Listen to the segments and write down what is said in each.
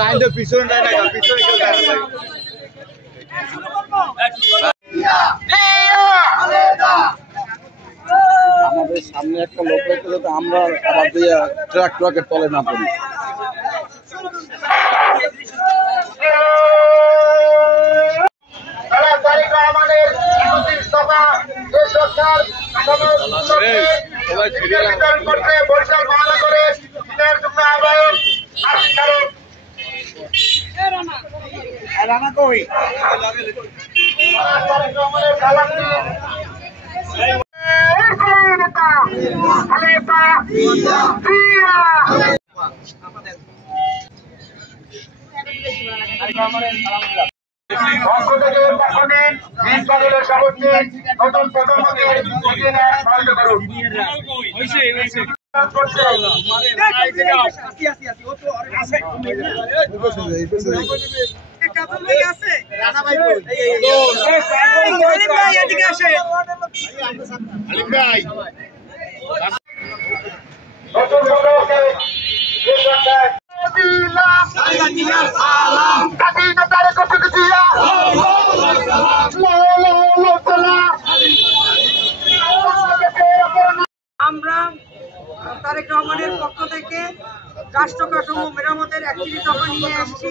Line তো পিছনে যায় না, পিছনে কেউ যায় না। আমাদের সামনে একটা লোক রেখে যাতে আমরা আবার দিয়ে ট্রাকের তলে না পড়ি। রানা কই নতুন প্রধানমন্ত্রী আমরা তারেক রহমানের পক্ষ থেকে রাষ্ট্র কাঠামো মেরামতের 31 দফা নিয়ে এসেছি।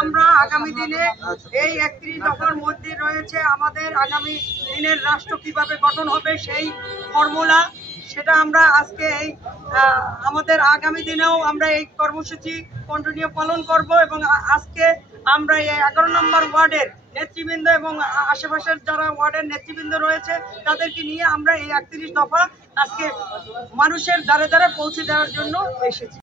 আমরা আগামী দিনে এই 31 দফার মধ্যে রয়েছে আমাদের আগামী দিনের রাষ্ট্র কিভাবে গঠন হবে সেই ফর্মুলা। সেটা আমরা আজকে এই আমাদের আগামী দিনেও আমরা এই কর্মসূচি কন্টিনিউ পালন করব এবং আজকে আমরা এই 11 নম্বর ওয়ার্ডের নেতৃবৃন্দ এবং আশেপাশের যারা ওয়ার্ডের নেতৃবৃন্দ রয়েছে তাদেরকে নিয়ে আমরা এই 31 দফা আজকে মানুষের দ্বারে দ্বারে পৌঁছে দেওয়ার জন্য এসেছি।